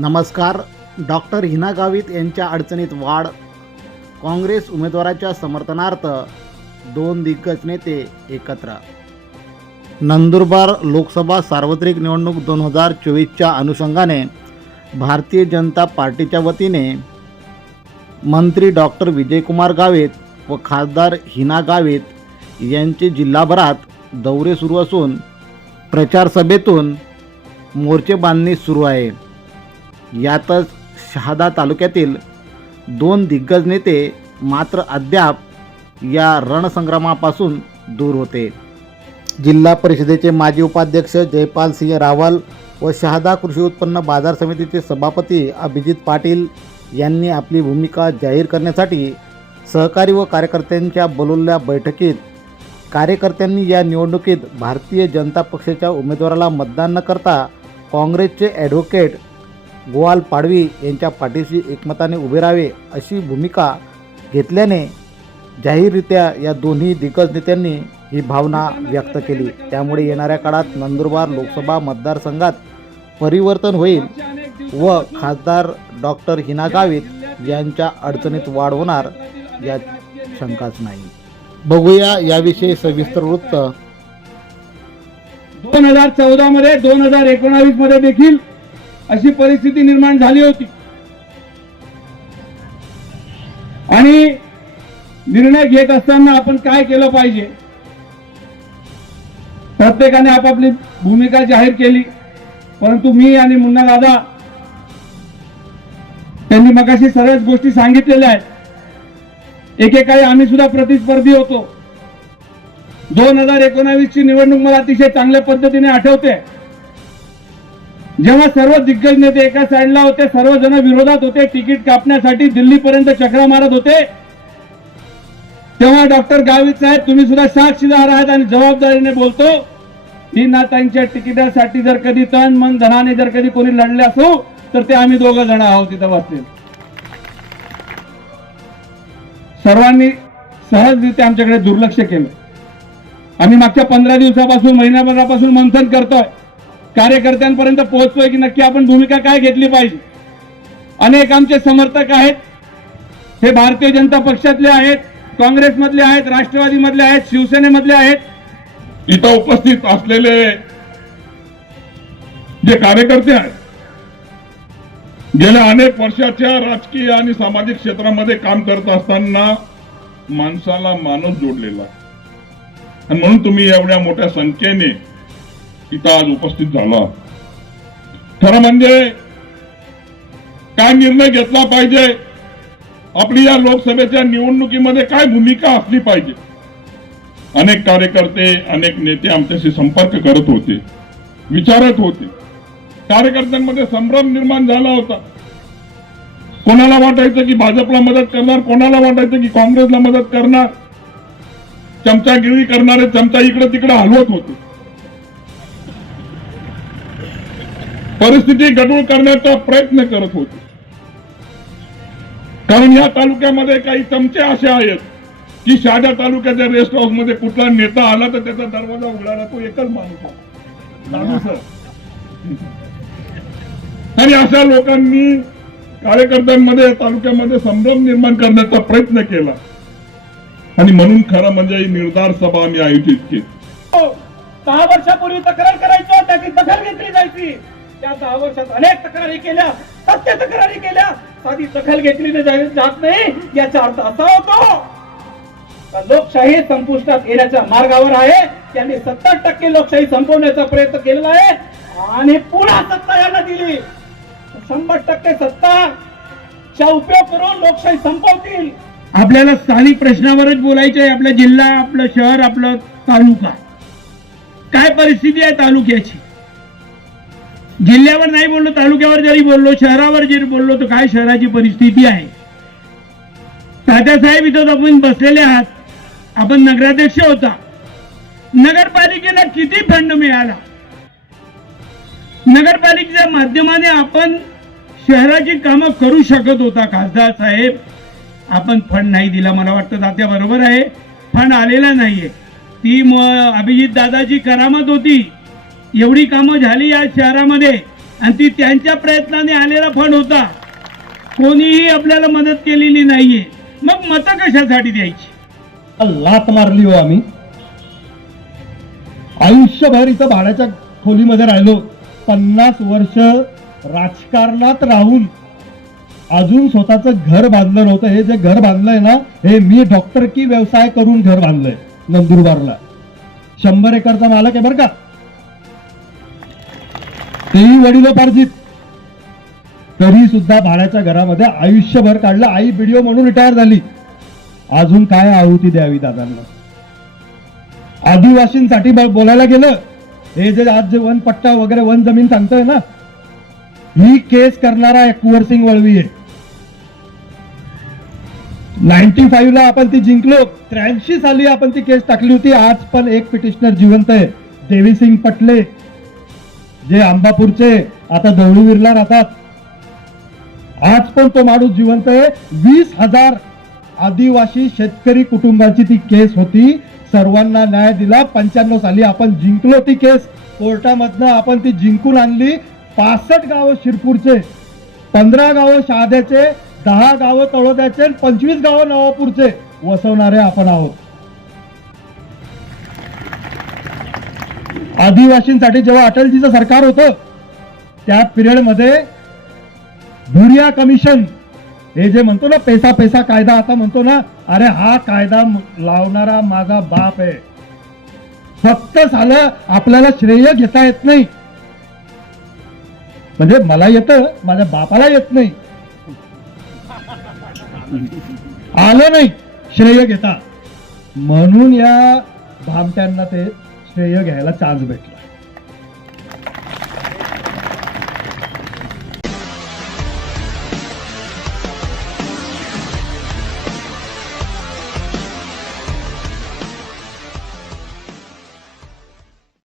नमस्कार डॉक्टर हिना गावित यांच्या अडचणीत वाढ. काँग्रेस उमेदवाराच्या समर्थनार्थ दोन दिग्गज नेते एकत्र. नंदुरबार लोकसभा सार्वत्रिक निवडणूक दोन हजार चोवीसच्या अनुषंगाने भारतीय जनता पार्टीच्या वतीने मंत्री डॉक्टर विजयकुमार गावित व खासदार हिना गावित यांचे जिल्हाभरात दौरे सुरू असून प्रचार सभेतून मोर्चे बांधणी सुरू आहे. यातच शहादा तालुक्यातील दोन दिग्गज नेते मात्र अद्याप या रणसंग्रामापासून दूर होते. जिल्हा परिषदेचे माजी उपाध्यक्ष जयपाल सिंह रावल व शहादा कृषी उत्पन्न बाजार समितीचे सभापती अभिजित पाटील यांनी आपली भूमिका जाहीर करण्यासाठी सहकारी व कार्यकर्त्यांच्या बोलवलेल्या बैठकीत कार्यकर्त्यांनी या निवडणुकीत भारतीय जनता पक्षाच्या उमेदवाराला मतदान न करता काँग्रेसचे ॲडव्होकेट गोवाल पाडवी यांच्या पाठीशी एकमताने उभे राहावे अशी भूमिका घेतल्याने जाहीररित्या या दोन्ही दिग्गज नेत्यांनी ही भावना व्यक्त केली. त्यामुळे येणाऱ्या काळात नंदुरबार लोकसभा मतदारसंघात परिवर्तन होईल व खासदार डॉक्टर हिना गावित यांच्या अडचणीत वाढ होणार यात शंकाच नाही. बघूया याविषयी सविस्तर वृत्त. दोन हजार चौदा मध्ये दोन हजार एकोणावीसमध्ये देखील अशी परिस्थिती निर्माण झाली होती. आणि निर्णय घेत असताना आपण काय केलं पाहिजे? प्रत्येकाने आपापली भूमिका जाहीर केली. परंतु मी आणि मुन्ना दादा त्यांनी मगाशी सर्वच गोष्टी सांगितलेल्या आहेत. एकेकाळी आम्ही सुद्धा प्रतिस्पर्धी होतो. दोन हजार एकोणावीसची निवडणूक मला अतिशय चांगल्या पद्धतीने आठवते. जेव्हा सर्व दिग्गज नेते एका साईडला होते सर्वजण विरोधात होते तिकीट कापण्यासाठी दिल्लीपर्यंत चक्रा मारत होते तेव्हा डॉक्टर गावित साहेब तुम्ही सुद्धा साक्षीदार आहात आणि जबाबदारीने बोलतो ही नातांच्या तिकिटासाठी जर कधी तन मन धनाने जर कधी कोणी लढले असो तर ते आम्ही दोघं जण आहोत तिथं बसले सर्वांनी सहजरित्या आमच्याकडे दुर्लक्ष केलं. आम्ही मागच्या पंधरा दिवसापासून महिन्याभरापासून मंथन करतोय. कार्यकर्त्यांपर्यंत पोहोचतोय की नक्की आपण भूमिका काय घेतली पाहिजे? अनेक आमचे समर्थक आहेत. हे भारतीय जनता पक्षातले आहेत काँग्रेसमधले आहेत राष्ट्रवादीमधले आहेत शिवसेनेमधले आहेत. इथं उपस्थित असलेले जे कार्यकर्ते आहेत गेल्या अनेक वर्षाच्या राजकीय आणि सामाजिक क्षेत्रामध्ये काम करत असताना माणसाला माणूस जोडलेला. आणि म्हणून तुम्ही एवढ्या मोठ्या संख्येने इथं आज उपस्थित झाला. खरं म्हणजे काय निर्णय घेतला पाहिजे? आपली या लोकसभेच्या निवडणुकीमध्ये काय भूमिका असली पाहिजे? अनेक कार्यकर्ते अनेक नेते आमच्याशी संपर्क करत होते विचारत होते. कार्यकर्त्यांमध्ये संभ्रम निर्माण झाला होता. कोणाला वाटायचं की भाजपला मदत करणार कोणाला वाटायचं की काँग्रेसला मदत करणार? चमचागिरी करणारे चमचा इकडे तिकडे हलवत होते. परिस्थिती गडूळ करण्याचा प्रयत्न करत होते. कारण या तालुक्यामध्ये काही चमचे असे आहेत की शहादा तालुक्याच्या रेस्ट हाऊसमध्ये कुठला नेता आला तर त्याचा दरवाजा उघडायला तो एकच माणूस आणि अशा लोकांनी कार्यकर्त्यांमध्ये या तालुक्यामध्ये संभ्रम निर्माण करण्याचा प्रयत्न केला. आणि म्हणून खरं म्हणजे ही निर्धार सभा आम्ही आयोजित केली. दहा वर्षापूर्वी तक्रार करायचो त्याची दखल घेतली जायची. त्या दहा वर्षात अनेक तक्रारी केल्या सत्य तक्रारी केल्या. साधी दखल घेतली जात नाही याचा अर्थ असा होतो लोकशाही संपुष्टात येण्याच्या मार्गावर आहे. त्यांनी सत्तर टक्के लोकशाही संपवण्याचा प्रयत्न केलेला आहे आणि पुन्हा सत्ता यांना दिली. शंभर टक्के सत्ताचा उपयोग करून लोकशाही संपवतील. आपल्याला स्थानिक प्रश्नावरच बोलायचं आहे. आपला जिल्हा आपलं शहर आपलं तालुका. काय परिस्थिती आहे तालुक्याची? जिल्ह्यावर नाही बोललो तालुक्यावर जरी बोललो शहरावर जरी बोललो तर काय शहराची परिस्थिती आहे? तात्यासाहेब इथं आपण बसलेले आहात. आपण नगराध्यक्ष होता. नगरपालिकेला किती फंड मिळाला? नगरपालिकेच्या माध्यमाने आपण शहराची कामं करू शकत होता खासदार साहेब. आपण फंड नाही दिला मला वाटतं तात्या बरोबर आहे. फंड आलेला नाहीये. ती अभिजित दादाची करामत होती. एवढी कामं झाली या शहरामध्ये. आणि ती त्यांच्या प्रयत्नाने आलेला फंड होता. कोणीही आपल्याला मदत केलेली नाहीये. मग मतं कशासाठी द्यायची? लात मारली हो आम्ही. आयुष्यभर इथं भाड्याच्या खोलीमध्ये राहिलो. पन्नास वर्ष राजकारणात राहून अजून स्वतःचं घर बांधलं नव्हतं. हे जे घर बांधलंय ना हे मी डॉक्टर की व्यवसाय करून घर बांधलंय नंदुरबारला. शंभर एकरचा मालक आहे बरं का? तेही वडिलोपार्जित तरी सुद्धा भाड्याच्या घरामध्ये आयुष्यभर काढलं. आई व्हिडिओ म्हणून रिटायर झाली. अजून काय आहुती द्यावी दादांना? आदिवासींसाठी बोलायला गेलं हे जे आज जे वन पट्टा वगैरे वन जमीन सांगतोय ना ही केस करणारा कुवर सिंग वळवी आहे. नाईन्टी फाईव्ह ला आपण ती जिंकलो. त्र्याऐंशी साली आपण ती केस टाकली होती. आज पण एक पिटिशनर जिवंत आहे. देवी सिंग पटले जे आंबापूरचे आता दौडवीरला राहतात आज पण तो माणूस जिवंत आहे. वीस हजार आदिवासी शेतकरी कुटुंबाची ती केस होती. सर्वांना न्याय दिला. पंच्याण्णव साली आपण जिंकलो ती केस. कोर्टामधनं आपण ती जिंकून आणली. पासष्ट गावं शिरपूरचे पंधरा गावं शहाद्याचे दहा गावं तळोद्याचे पंचवीस गावं नवापूरचे वसवणारे आपण आहोत. आदिवासींसाठी जेव्हा अटलजीचं सरकार होतं त्या पिरियडमध्ये भुरिया कमिशन हे जे म्हणतो ना पैसा पैसा कायदा आता म्हणतो ना अरे हा कायदा लावणारा माझा बाप आहे. फक्त झालं आपल्याला श्रेय घेता येत नाही. म्हणजे मला येतं माझ्या बापाला येत नाही. आलं नाही श्रेय घेता. म्हणून या भामट्यांना ते ಶ್ರೇಯೋಗೆ ಎಲ್ಲ ಚಾನ್ಸ್ ಬೇಕು